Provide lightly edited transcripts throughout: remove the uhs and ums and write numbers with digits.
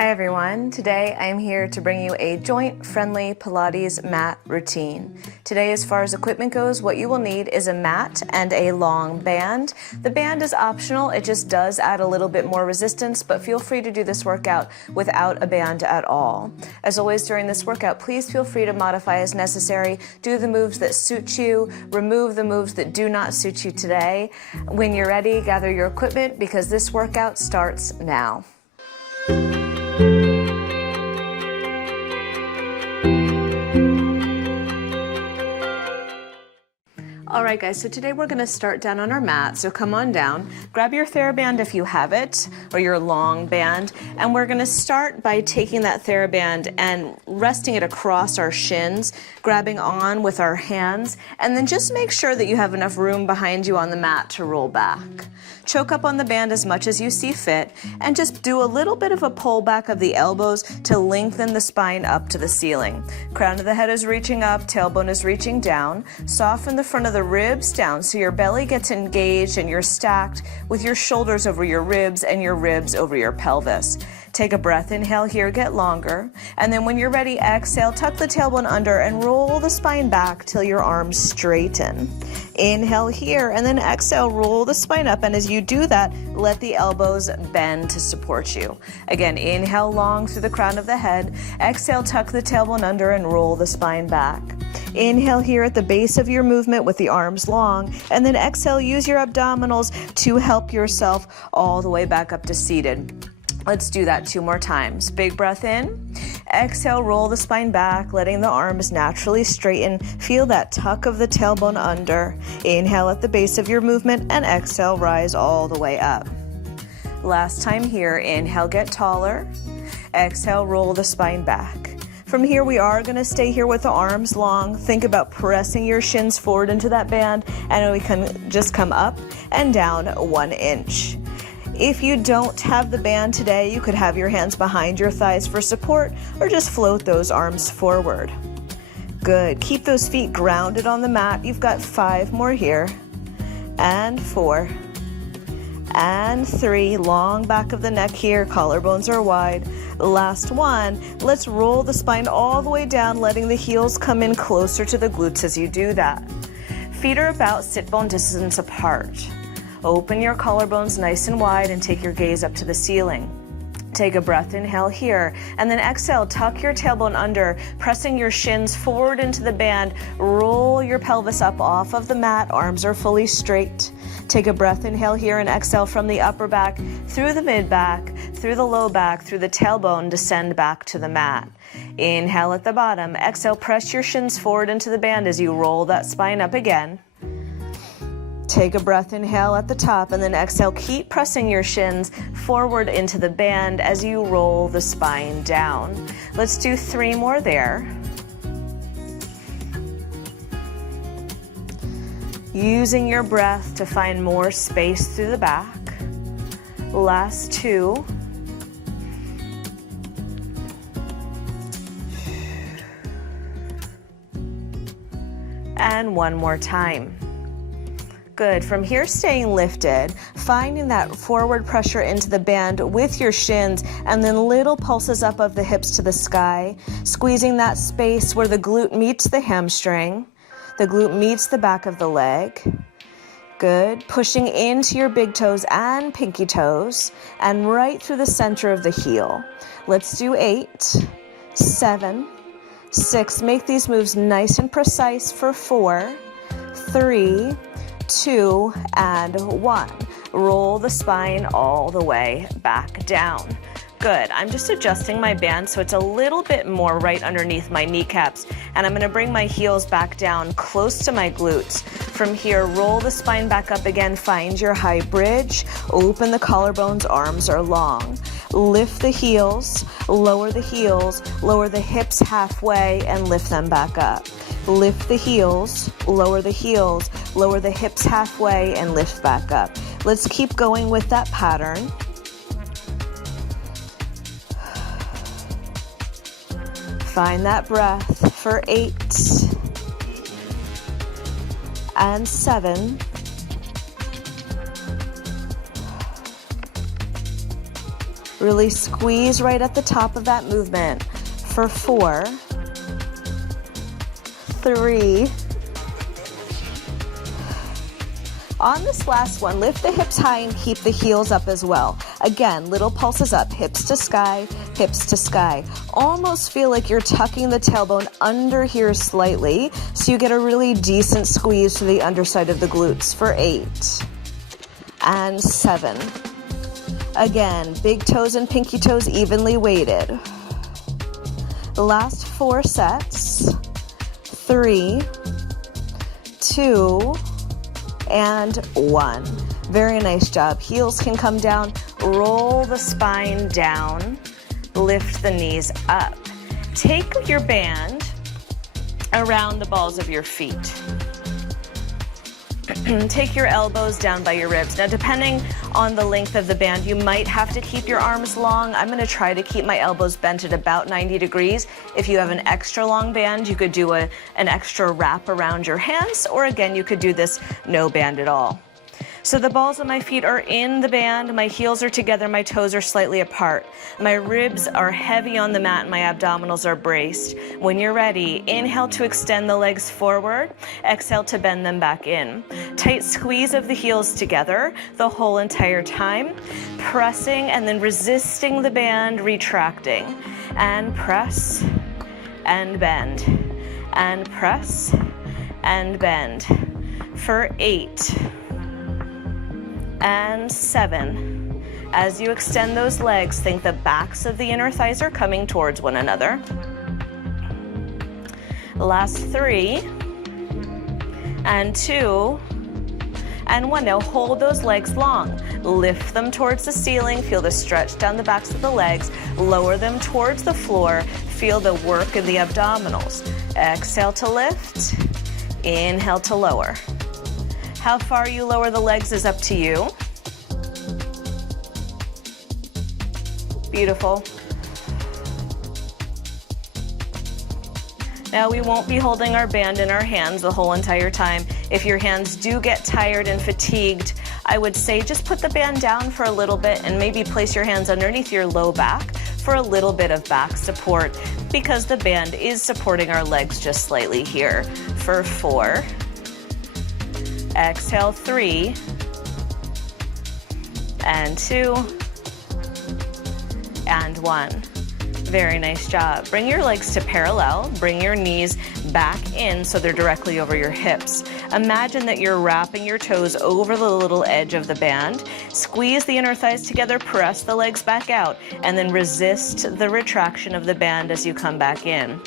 Hi everyone, today I'm here to bring you a joint-friendly Pilates mat routine. Today, as far as equipment goes, what you will need is a mat and a long band. The band is optional, it just does add a little bit more resistance, but feel free to do this workout without a band at all. As always during this workout, please feel free to modify as necessary. Do the moves that suit you, remove the moves that do not suit you today. When you're ready, gather your equipment because this workout starts now. Alright guys, so today we're going to start down on our mat, so come on down, grab your Theraband if you have it, or your long band, and we're going to start by taking that Theraband and resting it across our shins, grabbing on with our hands, and then just make sure that you have enough room behind you on the mat to roll back. Choke up on the band as much as you see fit, and just do a little bit of a pull back of the elbows to lengthen the spine up to the ceiling. Crown of the head is reaching up, tailbone is reaching down. Soften the front of the ribs down so your belly gets engaged and you're stacked with your shoulders over your ribs and your ribs over your pelvis. Take a breath, inhale here, get longer, and then when you're ready, exhale, tuck the tailbone under and roll the spine back till your arms straighten. Inhale here, and then exhale, roll the spine up, and as you do that, let the elbows bend to support you. Again, inhale long through the crown of the head, exhale, tuck the tailbone under and roll the spine back. Inhale here at the base of your movement with the arms long, and then exhale, use your abdominals to help yourself all the way back up to seated. Let's do that 2 more times. Big breath in. Exhale, roll the spine back, letting the arms naturally straighten. Feel that tuck of the tailbone under. Inhale at the base of your movement, and exhale, rise all the way up. Last time here, inhale, get taller. Exhale, roll the spine back. From here, we are going to stay here with the arms long. Think about pressing your shins forward into that band, and we can just come up and down 1 inch. If you don't have the band today, you could have your hands behind your thighs for support or just float those arms forward. Good. Keep those feet grounded on the mat. You've got 5 more here. And 4. And 3. Long back of the neck here. Collarbones are wide. Last one. Let's roll the spine all the way down, letting the heels come in closer to the glutes as you do that. Feet are about sit bone distance apart. Open your collarbones nice and wide and take your gaze up to the ceiling. Take a breath, inhale here, and then exhale, tuck your tailbone under, pressing your shins forward into the band. Roll your pelvis up off of the mat, arms are fully straight. Take a breath, inhale here, and exhale from the upper back, through the mid back, through the low back, through the tailbone, descend back to the mat. Inhale at the bottom, exhale, press your shins forward into the band as you roll that spine up again. Take a breath, inhale at the top, and then exhale, keep pressing your shins forward into the band as you roll the spine down. Let's do 3 more there. Using your breath to find more space through the back. Last 2. And 1 more time. Good. From here, staying lifted, finding that forward pressure into the band with your shins, and then little pulses up of the hips to the sky, squeezing that space where the glute meets the hamstring, the glute meets the back of the leg. Good. Pushing into your big toes and pinky toes, and right through the center of the heel. Let's do 8, 7, 6. Make these moves nice and precise for 4, 3, 2, and 1. Roll the spine all the way back down. Good. I'm just adjusting my band so it's a little bit more right underneath my kneecaps, and I'm going to bring my heels back down close to my glutes. From here, roll the spine back up again, find your high bridge, open the collarbones, arms are long. Lift the heels, lower the hips halfway, and lift them back up. Lift the heels, lower the hips halfway, and lift back up. Let's keep going with that pattern. Find that breath for 8 and 7. Really squeeze right at the top of that movement for 4, 3. On this last one, lift the hips high and keep the heels up as well. Again, little pulses up, hips to sky, hips to sky. Almost feel like you're tucking the tailbone under here slightly, so you get a really decent squeeze to the underside of the glutes for 8 and 7. Again, big toes and pinky toes evenly weighted. Last 4 sets. 3, 2, and 1. Very nice job. Heels can come down, roll the spine down, lift the knees up. Take your band around the balls of your feet. Take your elbows down by your ribs. Now, depending on the length of the band, you might have to keep your arms long. I'm going to try to keep my elbows bent at about 90 degrees. If you have an extra long band, you could do an extra wrap around your hands, or again, you could do this no band at all. So the balls of my feet are in the band, my heels are together, my toes are slightly apart. My ribs are heavy on the mat and my abdominals are braced. When you're ready, inhale to extend the legs forward, exhale to bend them back in. Tight squeeze of the heels together the whole entire time, pressing and then resisting the band, retracting. And press and bend, and press and bend for 8 and 7. As you extend those legs, think the backs of the inner thighs are coming towards one another. Last 3 and 2 and 1. Now hold those legs long. Lift them towards the ceiling. Feel the stretch down the backs of the legs. Lower them towards the floor. Feel the work in the abdominals. Exhale to lift. Inhale to lower. How far you lower the legs is up to you. Beautiful. Now we won't be holding our band in our hands the whole entire time. If your hands do get tired and fatigued, I would say just put the band down for a little bit and maybe place your hands underneath your low back for a little bit of back support, because the band is supporting our legs just slightly here. For 4. Exhale 3 and 2 and 1. Very nice job. Bring your legs to parallel. Bring your knees back in so they're directly over your hips. Imagine that you're wrapping your toes over the little edge of the band. Squeeze the inner thighs together, press the legs back out, and then resist the retraction of the band as you come back in.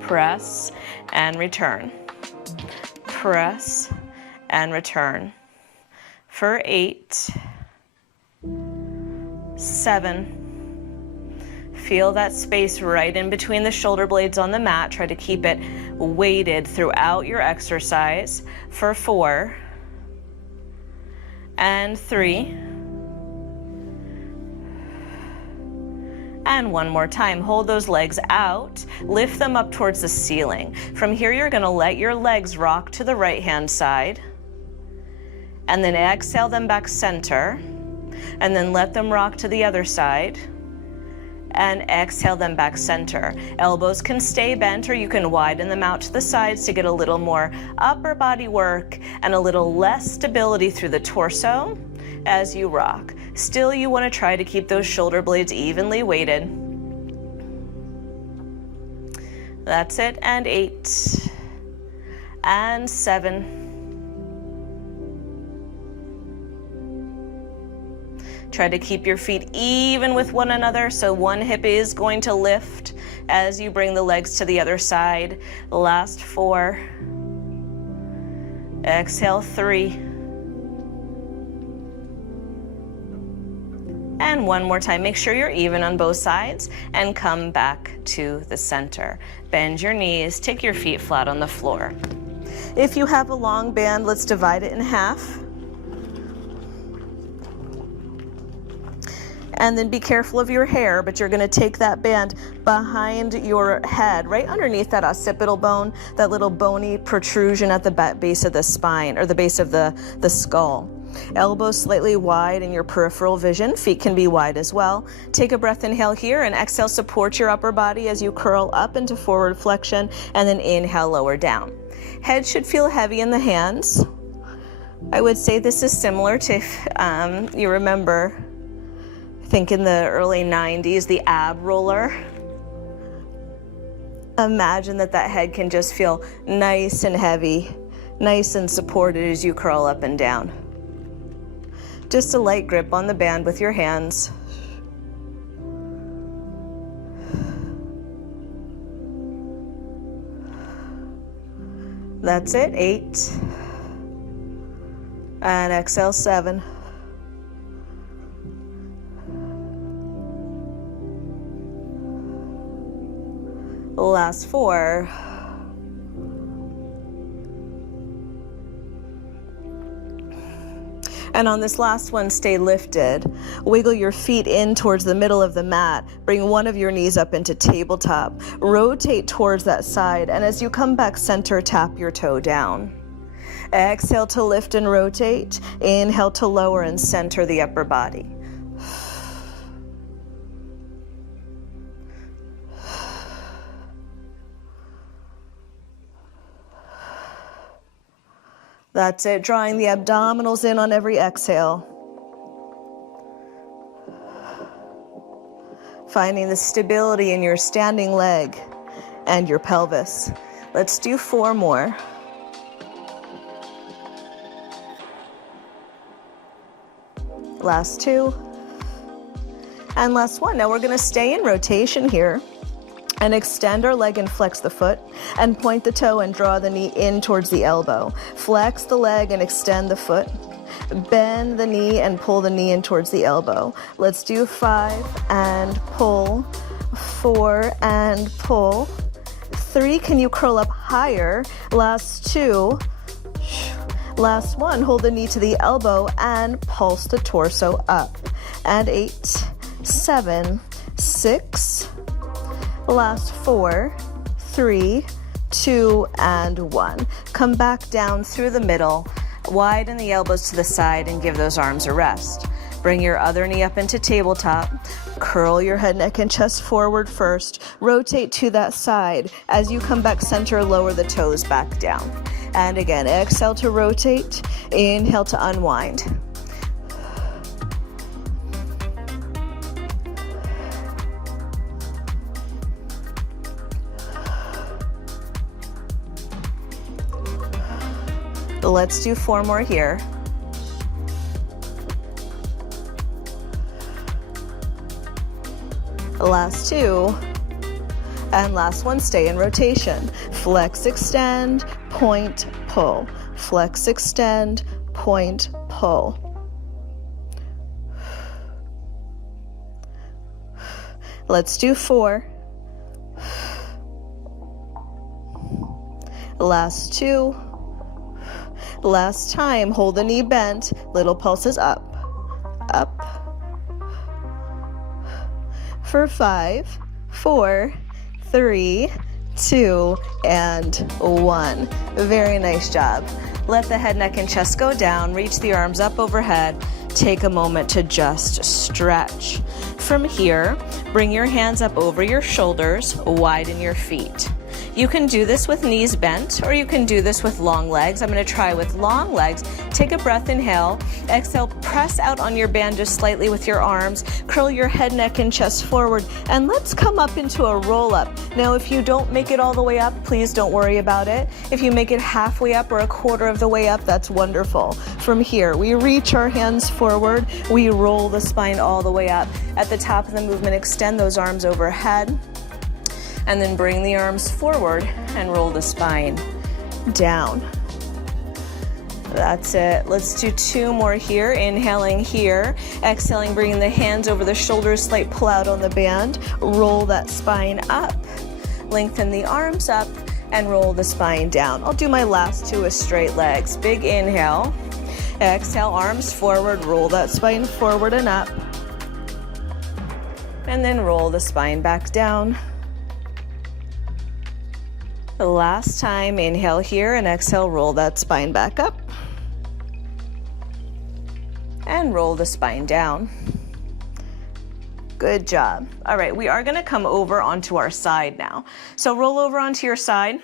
Press and return. Press and return for 8, 7. Feel that space right in between the shoulder blades on the mat. Try to keep it weighted throughout your exercise for 4 and 3 and 1 more time. Hold those legs out, lift them up towards the ceiling. From here, you're going to let your legs rock to the right hand side, and then exhale them back center, and then let them rock to the other side, and exhale them back center. Elbows can stay bent, or you can widen them out to the sides to get a little more upper body work and a little less stability through the torso as you rock. Still, you want to try to keep those shoulder blades evenly weighted. That's it, and 8 and 7. Try to keep your feet even with one another, so one hip is going to lift as you bring the legs to the other side. Last 4. Exhale 3. And 1 more time. Make sure you're even on both sides and come back to the center. Bend your knees, take your feet flat on the floor. If you have a long band, let's divide it in half. And then be careful of your hair, but you're gonna take that band behind your head, right underneath that occipital bone, that little bony protrusion at the base of the spine, or the base of the skull. Elbows slightly wide in your peripheral vision. Feet can be wide as well. Take a breath, inhale here, and exhale, support your upper body as you curl up into forward flexion, and then inhale, lower down. Head should feel heavy in the hands. I would say this is similar to, if you remember, I think in the early 90s, the ab roller. Imagine that head can just feel nice and heavy, nice and supported as you curl up and down. Just a light grip on the band with your hands. That's it, 8. And exhale, 7. Last 4. And on this last one, stay lifted. Wiggle your feet in towards the middle of the mat. Bring one of your knees up into tabletop. Rotate towards that side, and as you come back center, tap your toe down. Exhale to lift and rotate. Inhale to lower and center the upper body. That's it, drawing the abdominals in on every exhale. Finding the stability in your standing leg and your pelvis. Let's do 4 more. Last 2. And last 1. Now we're gonna stay in rotation here and extend our leg and flex the foot, and point the toe and draw the knee in towards the elbow. Flex the leg and extend the foot. Bend the knee and pull the knee in towards the elbow. Let's do 5 and pull, 4 and pull, 3, can you curl up higher? Last 2, last 1, hold the knee to the elbow and pulse the torso up. And 8, 7, 6, last 4, 3, 2, and 1. Come back down through the middle, widen the elbows to the side, and give those arms a rest. Bring your other knee up into tabletop. Curl your head, neck, and chest forward first. Rotate to that side. As you come back center, lower the toes back down. And again, exhale to rotate. Inhale to unwind. Let's do 4 more here. Last 2. And last one, stay in rotation. Flex, extend, point, pull. Flex, extend, point, pull. Let's do 4. Last 2. Last time, hold the knee bent, little pulses up, up. For 5, 4, 3, 2, and 1. Very nice job. Let the head, neck, and chest go down. Reach the arms up overhead. Take a moment to just stretch. From here, bring your hands up over your shoulders, widen your feet. You can do this with knees bent, or you can do this with long legs. I'm going to try with long legs. Take a breath, inhale. Exhale, press out on your band just slightly with your arms. Curl your head, neck, and chest forward. And let's come up into a roll up. Now, if you don't make it all the way up, please don't worry about it. If you make it halfway up or a quarter of the way up, that's wonderful. From here, we reach our hands forward. We roll the spine all the way up. At the top of the movement, extend those arms overhead. And then bring the arms forward and roll the spine down. That's it. Let's do 2 more here. Inhaling here. Exhaling, bringing the hands over the shoulders, slight pull out on the band. Roll that spine up. Lengthen the arms up and roll the spine down. I'll do my last 2 with straight legs. Big inhale. Exhale, arms forward. Roll that spine forward and up. And then roll the spine back down. The last time, inhale here and exhale, roll that spine back up. and roll the spine down. Good job. All right, we are gonna come over onto our side now. So roll over onto your side.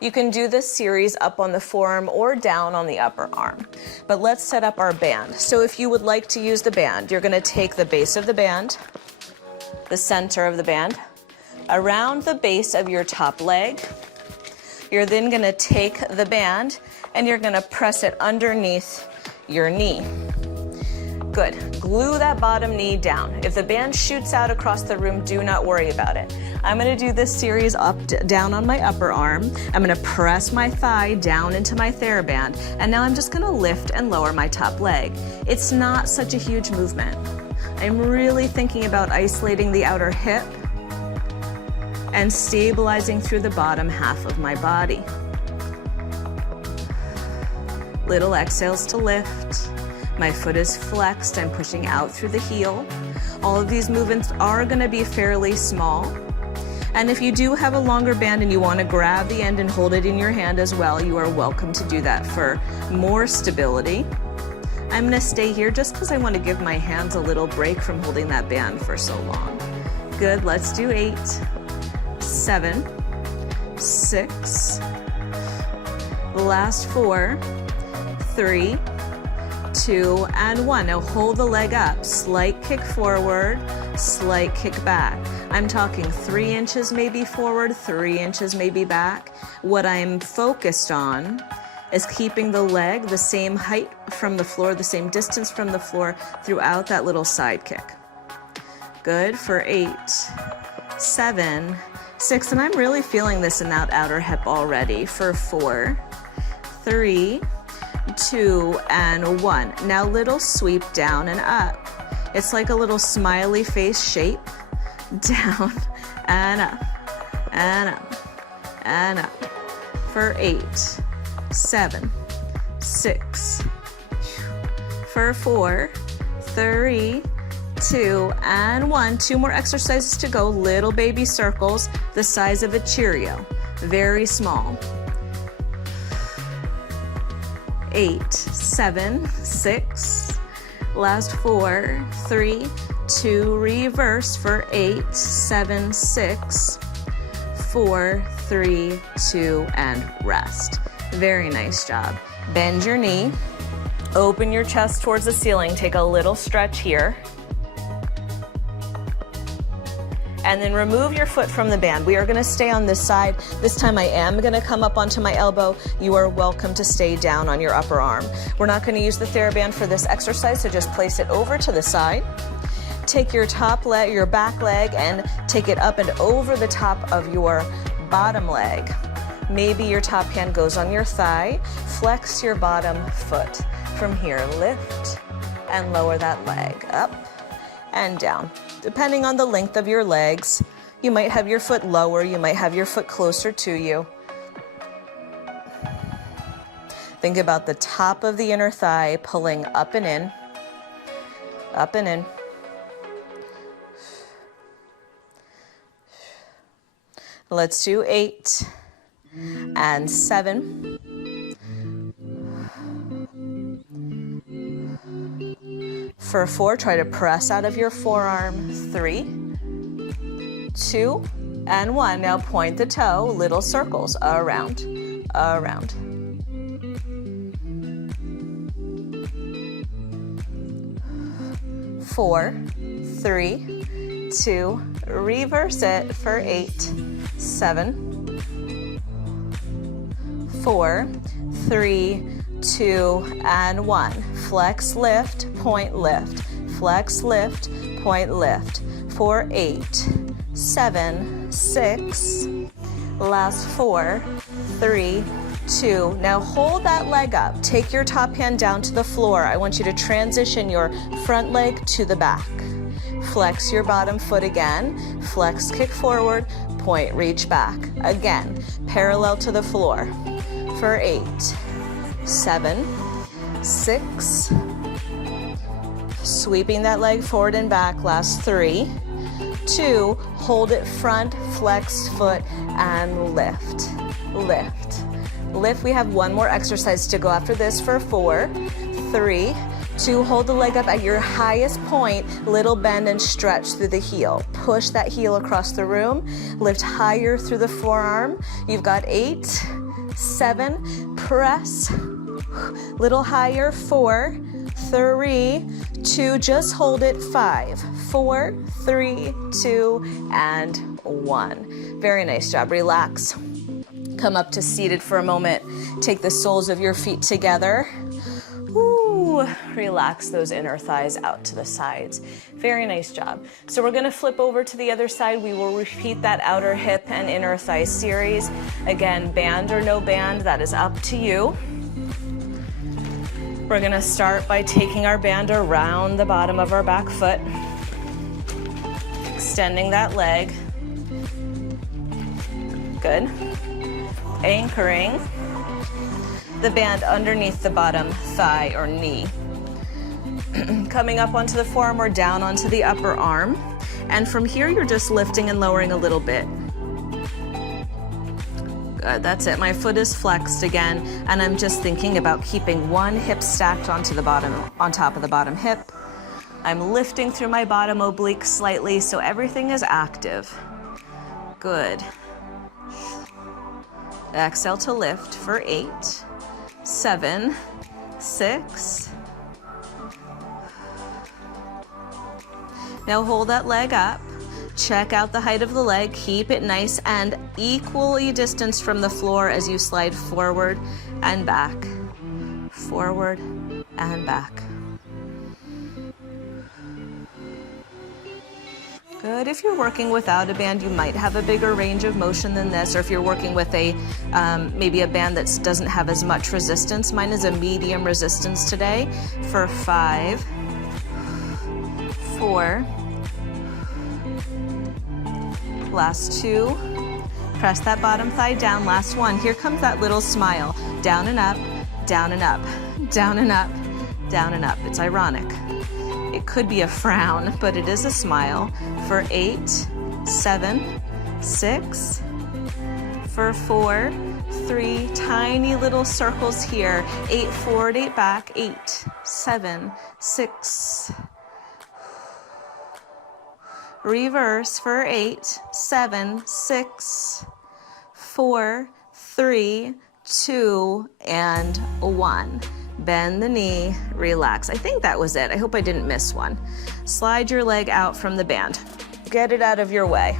You can do this series up on the forearm or down on the upper arm. But let's set up our band. So if you would like to use the band, you're gonna take the base of the band, the center of the band, around the base of your top leg. You're then gonna take the band and you're gonna press it underneath your knee. Good. Glue that bottom knee down. If the band shoots out across the room, do not worry about it. I'm gonna do this series down on my upper arm. I'm gonna press my thigh down into my Theraband, and now I'm just gonna lift and lower my top leg. It's not such a huge movement. I'm really thinking about isolating the outer hip and stabilizing through the bottom half of my body. Little exhales to lift. My foot is flexed, I'm pushing out through the heel. All of these movements are gonna be fairly small. And if you do have a longer band and you wanna grab the end and hold it in your hand as well, you are welcome to do that for more stability. I'm gonna stay here just because I wanna give my hands a little break from holding that band for so long. Good, let's do 8, 7, 6, last 4, 3, 2, and 1. Now hold the leg up, slight kick forward, slight kick back. I'm talking 3 inches maybe forward, 3 inches maybe back. What I'm focused on is keeping the leg the same height from the floor, the same distance from the floor throughout that little side kick. Good for 8, 7, 6, and I'm really feeling this in that outer hip already for 4, 3, 2, and 1. Now little sweep down and up. It's like a little smiley face shape. Down and up, and up, and up. For 8, 7, 6. For 4, 3, 2, and 1. 2 more exercises to go. Little baby circles, the size of a Cheerio. Very small. 8, 7, 6. Last 4, 3, 2, reverse for 8, 7, 6, 4, 3, 2, and rest. Very nice job. Bend your knee, open your chest towards the ceiling, take a little stretch here. And then remove your foot from the band. We are gonna stay on this side. This time I am gonna come up onto my elbow. You are welcome to stay down on your upper arm. We're not gonna use the Theraband for this exercise, so just place it over to the side. Take your top leg, your back leg, and take it up and over the top of your bottom leg. Maybe your top hand goes on your thigh. Flex your bottom foot. From here, lift and lower that leg up and down. Depending on the length of your legs, you might have your foot lower, you might have your foot closer to you. Think about the top of the inner thigh pulling up and in, up and in. Let's do 8 and 7. For 4, try to press out of your forearm. 3, 2, and 1. Now point the toe, little circles, around, around. 4, 3, 2, reverse it for 8, 7, 4, 3, 2, and 1. Flex, lift, point, lift. Flex, lift, point, lift. For 8, 7, 6. Last 4, 3, 2. Now hold that leg up. Take your top hand down to the floor. I want you to transition your front leg to the back. Flex your bottom foot again. Flex, kick forward, point, reach back. Again, parallel to the floor. For 8, 7, 6. Sweeping that leg forward and back. Last 3, 2. Hold it front, flex foot, and lift. Lift. Lift. We have one more exercise to go after this for 4, 3, 2, hold the leg up at your highest point, little bend and stretch through the heel. Push that heel across the room, lift higher through the forearm. You've got 8, 7, press, little higher, 4, 3, 2, just hold it, 5, 4, 3, 2, and 1. Very nice job, relax. Come up to seated for a moment. Take the soles of your feet together. Ooh, relax those inner thighs out to the sides. Very nice job. So we're gonna flip over to the other side. We will repeat that outer hip and inner thigh series. Again, band or no band, that is up to you. We're gonna start by taking our band around the bottom of our back foot, extending that leg. Good. Anchoring the band underneath the bottom thigh or knee. Coming up onto the forearm or down onto the upper arm. And from here, you're just lifting and lowering a little bit. Good, that's it. My foot is flexed again, and I'm just thinking about keeping one hip stacked onto the bottom, on top of the bottom hip. I'm lifting through my bottom oblique slightly, so everything is active. Good. Exhale to lift for 8, 7, 6. Now hold that leg up. Check out the height of the leg. Keep it nice and equally distanced from the floor as you slide forward and back. Forward and back. Good. If you're working without a band, you might have a bigger range of motion than this, or if you're working with a maybe a band that doesn't have as much resistance. Mine is a medium resistance today for 5, 4, last 2, press that bottom thigh down, last 1. Here comes that little smile, down and up, down and up, down and up, down and up. It's ironic. It could be a frown, but it is a smile for 8, 7, 6, for 4, 3, tiny little circles here, 8 forward, 8 back, 8, 7, 6, reverse for 8, 7, 6, 4, 3, 2, and 1. Bend the knee, relax. I think that was it. I hope I didn't miss one. Slide your leg out from the band. Get it out of your way.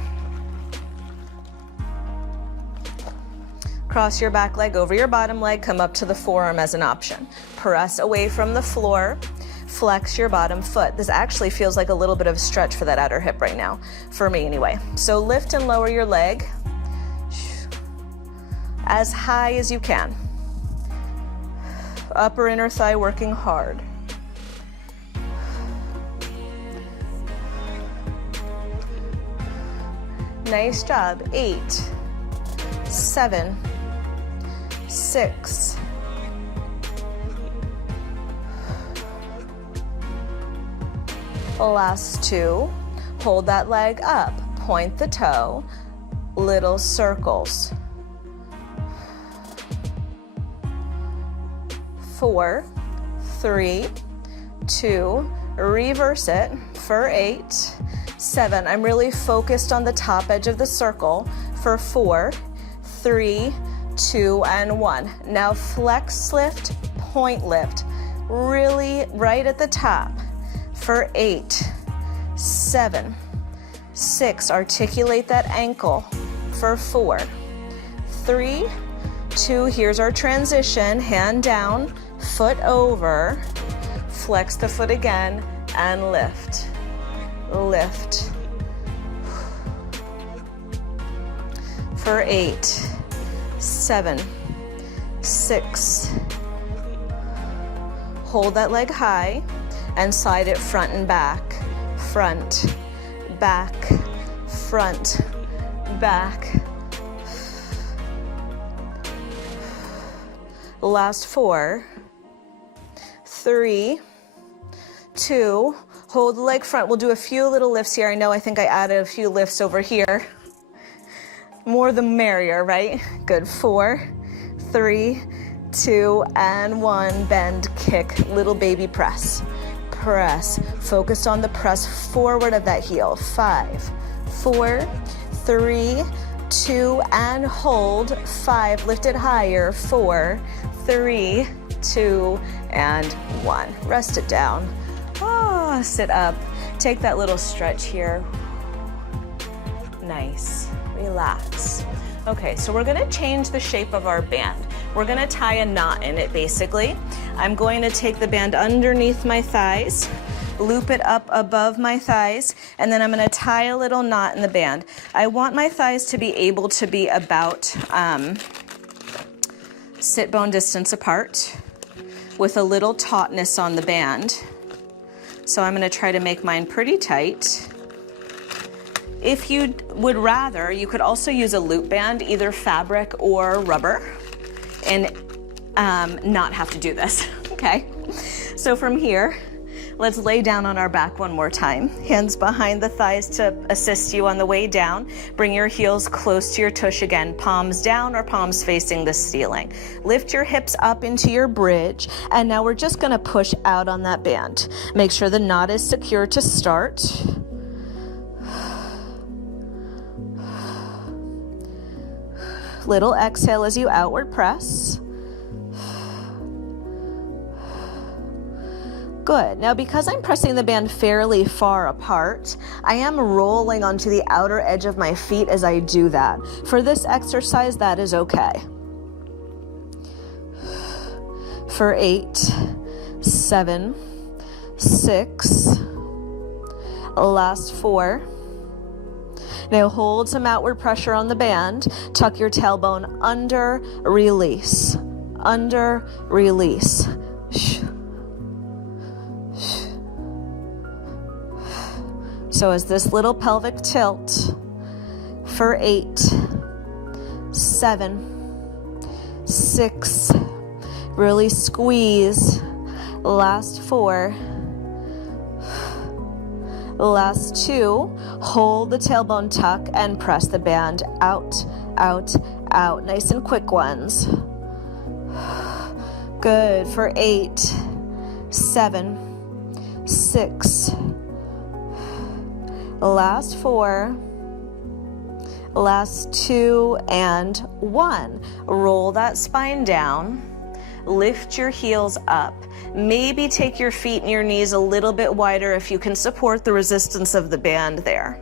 Cross your back leg over your bottom leg, come up to the forearm as an option. Press away from the floor, flex your bottom foot. This actually feels like a little bit of a stretch for that outer hip right now, for me anyway. So lift and lower your leg as high as you can. Upper inner thigh working hard. Nice job. 8, 7, 6, last 2. Hold that leg up. Point the toe. Little circles. 4, 3, 2, reverse it for 8, 7. I'm really focused on the top edge of the circle for 4, 3, 2, and 1. Now flex lift, point lift, really right at the top for 8, 7, 6. Articulate that ankle for 4, 3, 2. Here's our transition, hand down, foot over, flex the foot again, and lift, lift. For 8, 7, 6. Hold that leg high and slide it front and back, front, back, front, back. Last 4, 3, 2, hold the leg front. We'll do a few little lifts here. I think I added a few lifts over here. More the merrier, right? Good. 4, 3, 2, and 1. Bend, kick, little baby press. Press. Focus on the press forward of that heel. 5, 4, 3, 2, and hold. 5, lift it higher. 4, 3, 2, and 1. Rest it down. Oh, sit up. Take that little stretch here. Nice. Relax. Okay, so we're gonna change the shape of our band. We're gonna tie a knot in it, basically. I'm going to take the band underneath my thighs, loop it up above my thighs, and then I'm gonna tie a little knot in the band. I want my thighs to be able to be about sit bone distance apart with a little tautness on the band. So I'm gonna try to make mine pretty tight. If you would rather, you could also use a loop band, either fabric or rubber, and not have to do this, okay? So from here, let's lay down on our back one more time. Hands behind the thighs to assist you on the way down. Bring your heels close to your tush again, palms down or palms facing the ceiling. Lift your hips up into your bridge, and now we're just gonna push out on that band. Make sure the knot is secure to start. Little exhale as you outward press. Good. Now, because I'm pressing the band fairly far apart, I am rolling onto the outer edge of my feet as I do that. For this exercise, that is okay. For 8, 7, 6, last 4. Now hold some outward pressure on the band. Tuck your tailbone under, release. Under, release. So as this little pelvic tilt for 8, 7, 6, really squeeze. Last 4. Last 2, hold the tailbone tuck and press the band out, out, out. Nice and quick ones. Good. For 8, 7, 6. Last 4. Last 2 and 1. Roll that spine down. Lift your heels up. Maybe take your feet and your knees a little bit wider if you can support the resistance of the band there.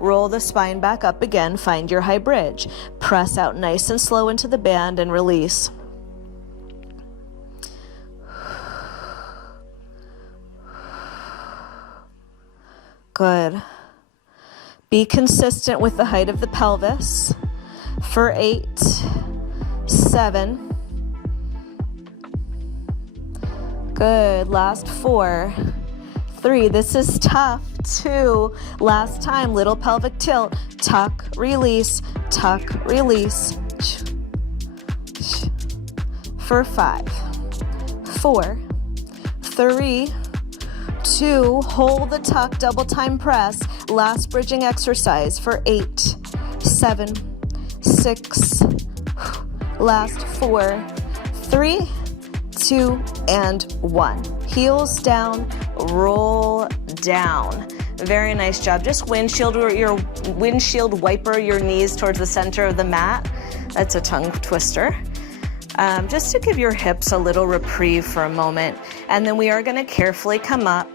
Roll the spine back up again, find your high bridge. Press out nice and slow into the band and release. Good. Be consistent with the height of the pelvis. For 8, 7. Good. Last 4, 3. This is tough. 2. Last time. Little pelvic tilt. Tuck, release, tuck, release. For 5, 4, 3, 2. Hold the tuck, double time press. Last bridging exercise for 8, 7, 6. Last 4, 3, 2, and 1. Heels down, roll down. Very nice job. Just windshield wiper your knees towards the center of the mat. That's a tongue twister. Just to give your hips a little reprieve for a moment. And then we are going to carefully come up,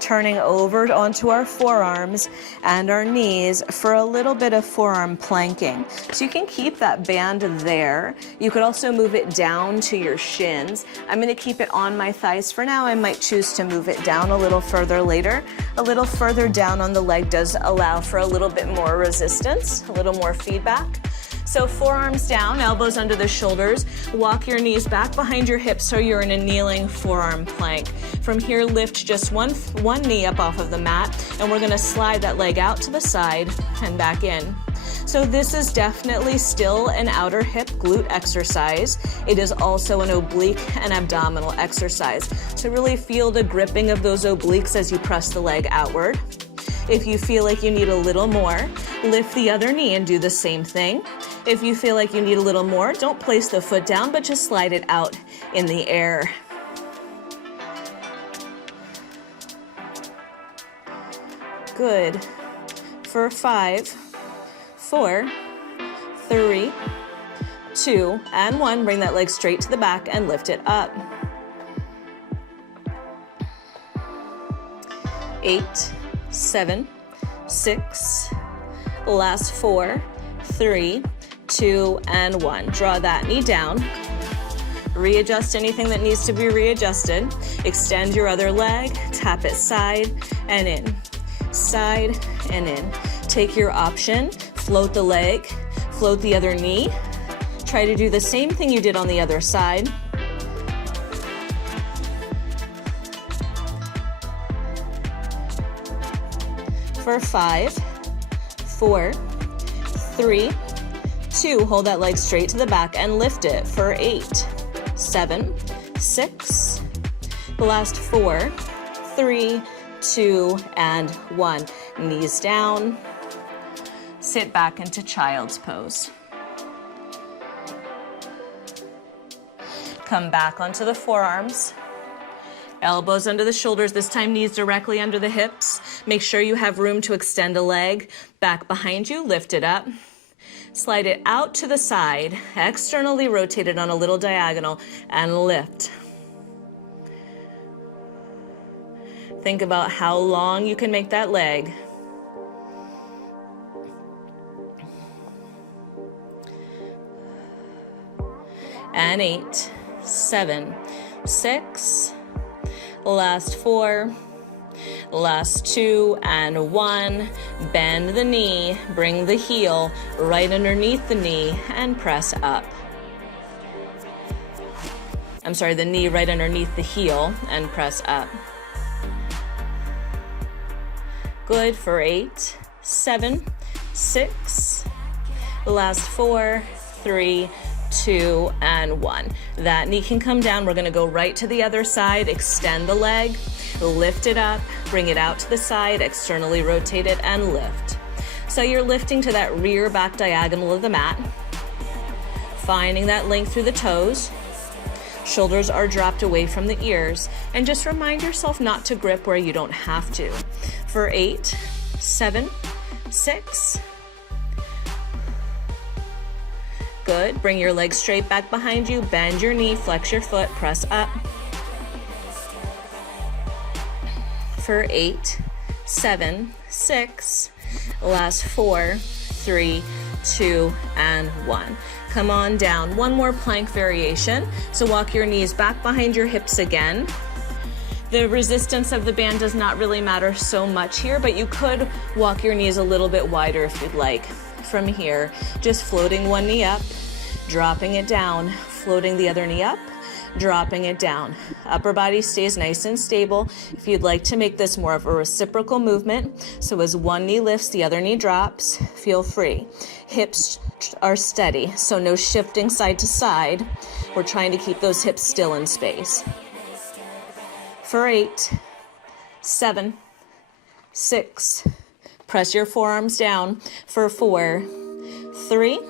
turning over onto our forearms and our knees for a little bit of forearm planking. So you can keep that band there. You could also move it down to your shins. I'm going to keep it on my thighs for now. I might choose to move it down a little further later. A little further down on the leg does allow for a little bit more resistance, a little more feedback. So forearms down, elbows under the shoulders. Walk your knees back behind your hips so you're in a kneeling forearm plank. From here, lift just one knee up off of the mat, and we're gonna slide that leg out to the side and back in. So this is definitely still an outer hip glute exercise. It is also an oblique and abdominal exercise. So really feel the gripping of those obliques as you press the leg outward. If you feel like you need a little more, lift the other knee and do the same thing. If you feel like you need a little more, don't place the foot down, but just slide it out in the air. Good. For 5, 4, 3, 2, and 1. Bring that leg straight to the back and lift it up. 8, 7, 6, last 4, 3, 2, and 1. Draw that knee down. Readjust anything that needs to be readjusted. Extend your other leg, tap it side and in, side and in. Take your option, float the leg, float the other knee. Try to do the same thing you did on the other side. For 5, 4, 3, 2, hold that leg straight to the back and lift it. For 8, 7, 6, last 4, 3, 2, and 1. Knees down. Sit back into child's pose. Come back onto the forearms. Elbows under the shoulders, this time knees directly under the hips. Make sure you have room to extend a leg. Back behind you, lift it up. Slide it out to the side, externally rotate it on a little diagonal, and lift. Think about how long you can make that leg. And 8, 7, 6, last 4, last 2, and 1. Bend the knee, bring the heel right underneath the knee and press up. I'm sorry, the knee right underneath the heel and press up. Good. For 8, 7, 6, last 4, 3, 2, and 1. That knee can come down. We're going to go right to the other side. Extend the leg, lift it up, bring it out to the side, externally rotate it, and lift. So you're lifting to that rear back diagonal of the mat, finding that length through the toes. Shoulders are dropped away from the ears, and just remind yourself not to grip where you don't have to. For 8, 7, 6. Good. Bring your legs straight back behind you. Bend your knee, flex your foot, press up. For 8, 7, 6, last 4, 3, 2, and 1. Come on down. One more plank variation. So walk your knees back behind your hips again. The resistance of the band does not really matter so much here, but you could walk your knees a little bit wider if you'd like. From here, just floating one knee up, dropping it down, floating the other knee up, dropping it down. Upper body stays nice and stable. If you'd like to make this more of a reciprocal movement, so as one knee lifts, the other knee drops, feel free. Hips are steady, so no shifting side to side. We're trying to keep those hips still in space. For 8, 7, 6, press your forearms down. For 4, 3,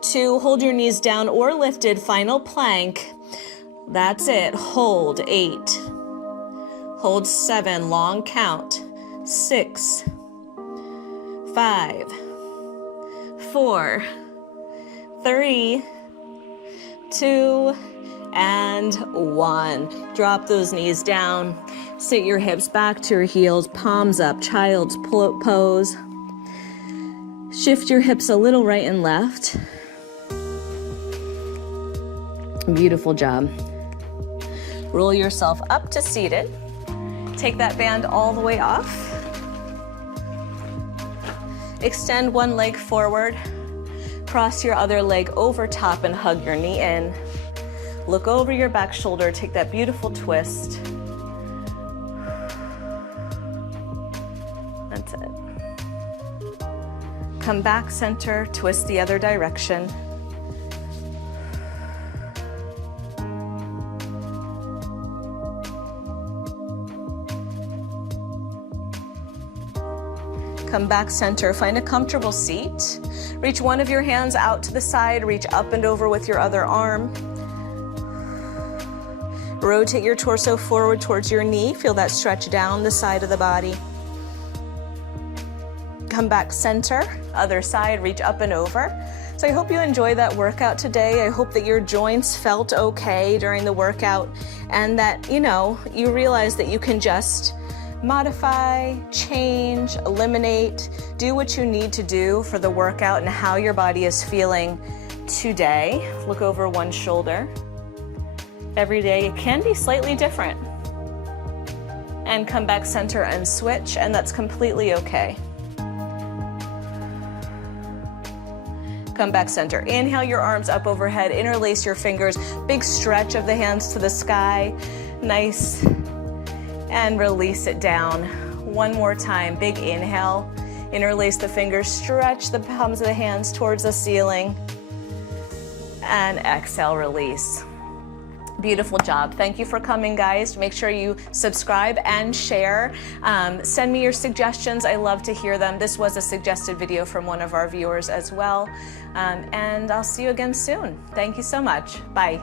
2, hold your knees down or lifted, final plank. That's it. Hold 8, hold 7, long count, 6, 5, 4, 3, 2, and 1. Drop those knees down. Sit your hips back to your heels, palms up, child's pose. Shift your hips a little right and left. Beautiful job. Roll yourself up to seated. Take that band all the way off. Extend one leg forward. Cross your other leg over top and hug your knee in. Look over your back shoulder, take that beautiful twist. That's it. Come back center, twist the other direction. Come back center, find a comfortable seat. Reach one of your hands out to the side, reach up and over with your other arm. Rotate your torso forward towards your knee. Feel that stretch down the side of the body. Come back center, other side, reach up and over. So I hope you enjoyed that workout today. I hope that your joints felt okay during the workout and that, you realize that you can just modify, change, eliminate, do what you need to do for the workout and how your body is feeling today. Look over one shoulder. Every day it can be slightly different. And come back center and switch, and that's completely okay. Come back center. Inhale your arms up overhead, interlace your fingers, big stretch of the hands to the sky. Nice. And release it down. One more time, big inhale. Interlace the fingers, stretch the palms of the hands towards the ceiling. And exhale, release. Beautiful job. Thank you for coming, guys. Make sure you subscribe and share. Send me your suggestions. I love to hear them. This was a suggested video from one of our viewers as well. And I'll see you again soon. Thank you so much. Bye.